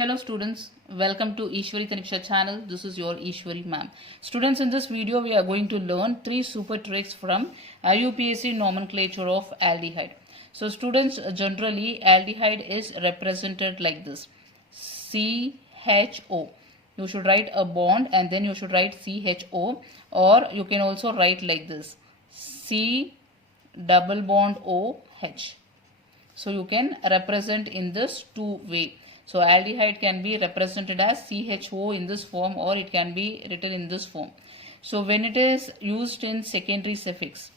Hello students, welcome to Eshwari channel. This is your Eshwari ma'am. Students, in this video we are going to learn 3 super tricks from IUPAC nomenclature of aldehyde. So students, generally aldehyde is represented like this: CHO. You should write a bond and then you should write CHO, or you can also write like this: C double bond OH. So you can represent in this two way. So aldehyde can be represented as CHO in this form, or it can be written in this form. So when it is used in secondary suffix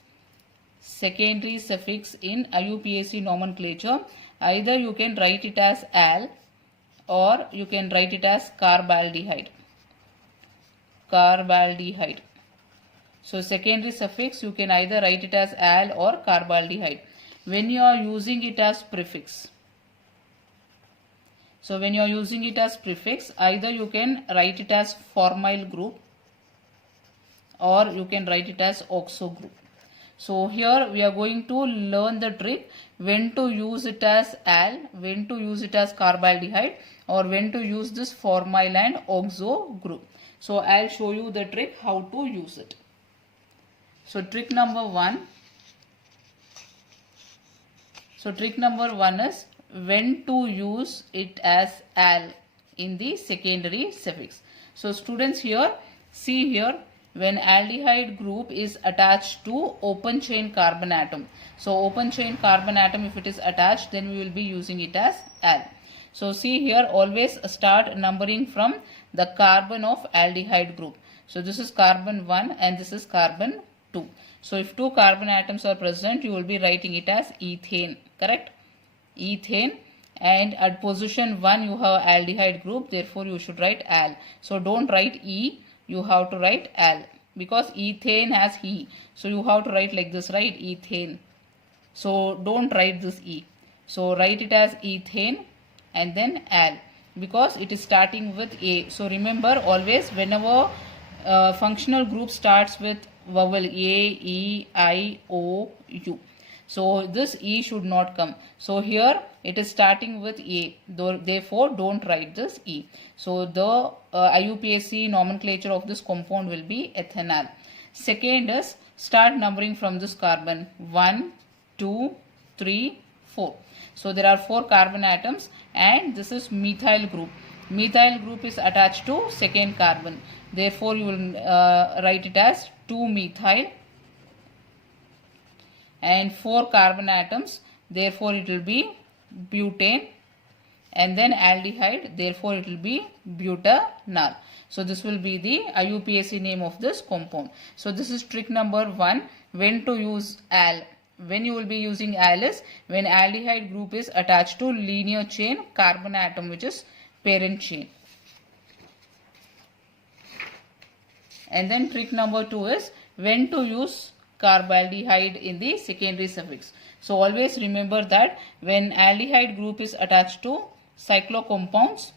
in IUPAC nomenclature, either you can write it as al or you can write it as carbaldehyde. So secondary suffix, you can either write it as al or carbaldehyde. When you are using it as prefix, either you can write it as formyl group or you can write it as oxo group. So here we are going to learn the trick when to use it as al, when to use it as carbaldehyde, or when to use this formyl and oxo group. So I'll show you the trick how to use it. So trick number one is when to use it as al in the secondary suffix. So students, here see here, when aldehyde group is attached to open chain carbon atom. So open chain carbon atom, if it is attached, then we will be using it as al. So see here, always start numbering from the carbon of aldehyde group. So this is carbon 1 and this is carbon 2. So if two carbon atoms are present, you will be writing it as ethane, correct? Ethane, and at position 1 you have aldehyde group, therefore you should write al. So don't write E, you have to write al, because ethane has E. So you have to write like this, right? Ethane. So don't write this E. So write it as ethane and then al, because it is starting with A. So remember, always whenever functional group starts with vowel A, E, I, O, U. So this E should not come. So here it is starting with A. Therefore don't write this E. So the IUPAC nomenclature of this compound will be ethanol. Second is, start numbering from this carbon. 1, 2, 3, 4. So there are 4 carbon atoms and this is methyl group. Methyl group is attached to second carbon. Therefore you will write it as 2-methyl. And 4 carbon atoms, therefore it will be butane, and then aldehyde, therefore it will be butanol. So this will be the IUPAC name of this compound. So this is trick number 1, when to use al. When you will be using al is when aldehyde group is attached to linear chain carbon atom, which is parent chain. And then trick number 2 is when to use carbaldehyde in the secondary suffix. So always remember that when aldehyde group is attached to cyclocompounds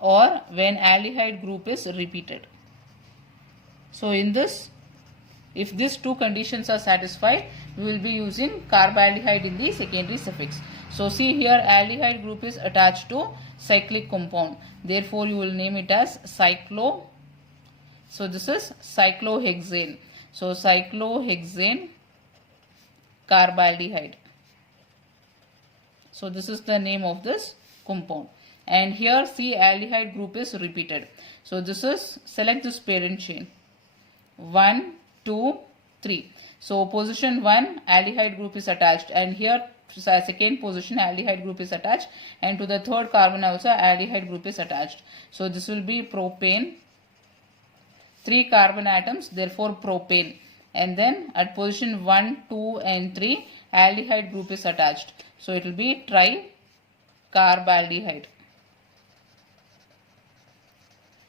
or when aldehyde group is repeated. So in this, if these two conditions are satisfied, we will be using carbaldehyde in the secondary suffix. So see here, aldehyde group is attached to cyclic compound. Therefore you will name it as cyclo. So this is cyclohexane. So cyclohexane carbaldehyde. So this is the name of this compound. And here see, aldehyde group is repeated. So this is, select this parent chain. 1, 2, 3. So position 1 aldehyde group is attached, and here second position aldehyde group is attached, and to the third carbon also aldehyde group is attached. So this will be propane. 3 carbon atoms, therefore propane, and then at position 1, 2 and 3 aldehyde group is attached. So it will be tricarbaldehyde.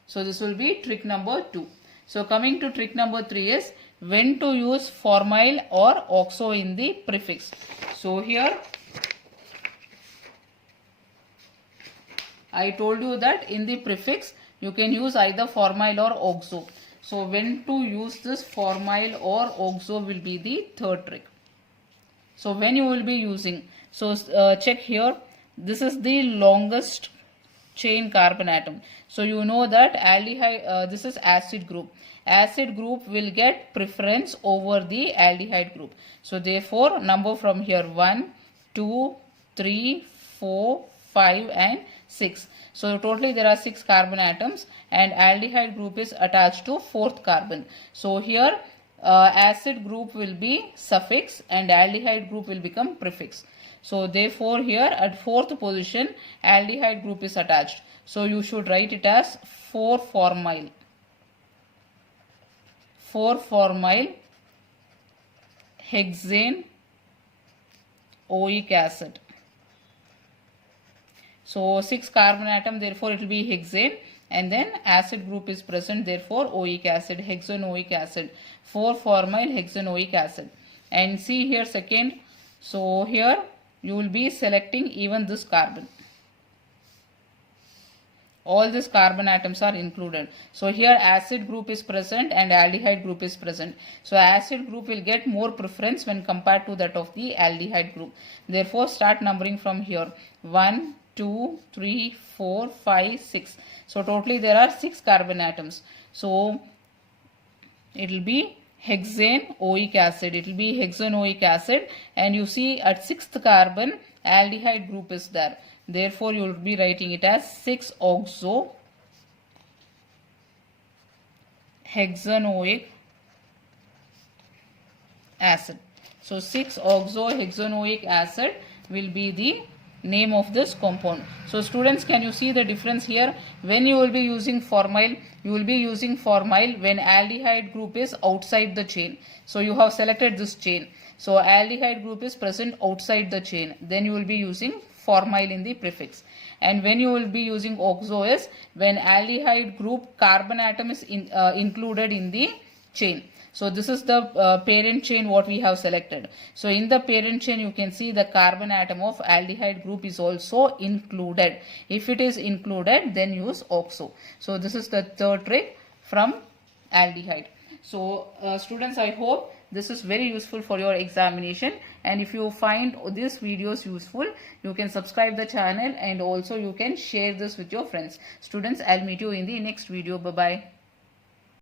So this will be trick number 2. So coming to trick number 3 is when to use formyl or oxo in the prefix. So here I told you that in the prefix you can use either formyl or oxo. So when to use this formyl or oxo will be the third trick. So when you will be using, so check here, this is the longest chain carbon atom. So you know that aldehyde, this is acid group. Acid group will get preference over the aldehyde group. So therefore number from here 1, 2, 3, 4, 5 and 6. So totally there are 6 carbon atoms and aldehyde group is attached to 4th carbon. So here acid group will be suffix and aldehyde group will become prefix. So therefore here at 4th position aldehyde group is attached. So you should write it as 4-formyl. 4-formyl hexane oic acid. So 6 carbon atom, therefore it will be hexane, and then acid group is present, therefore oic acid, hexanoic acid, 4-formyl hexanoic acid. And see here second, so here you will be selecting even this carbon. All these carbon atoms are included. So here acid group is present and aldehyde group is present. So acid group will get more preference when compared to that of the aldehyde group. Therefore start numbering from here 1, 2, 3, 4, 5, 6. So totally there are 6 carbon atoms. So it will be hexane oic acid. It will be hexanoic acid, and you see at 6th carbon aldehyde group is there. Therefore you will be writing it as 6-oxo hexanoic acid. So 6-oxo hexanoic acid will be the name of this compound. So students, can you see the difference here? When you will be using formyl, you will be using formyl when aldehyde group is outside the chain. So you have selected this chain. So aldehyde group is present outside the chain. Then you will be using formyl in the prefix. And when you will be using oxo is when aldehyde group carbon atom is included in the chain. So this is the parent chain what we have selected. So in the parent chain you can see the carbon atom of aldehyde group is also included. If it is included, then use oxo. So this is the third trick from aldehyde. So students, I hope this is very useful for your examination, and if you find these videos useful, you can subscribe the channel and also you can share this with your friends. Students, I'll meet you in the next video. Bye bye.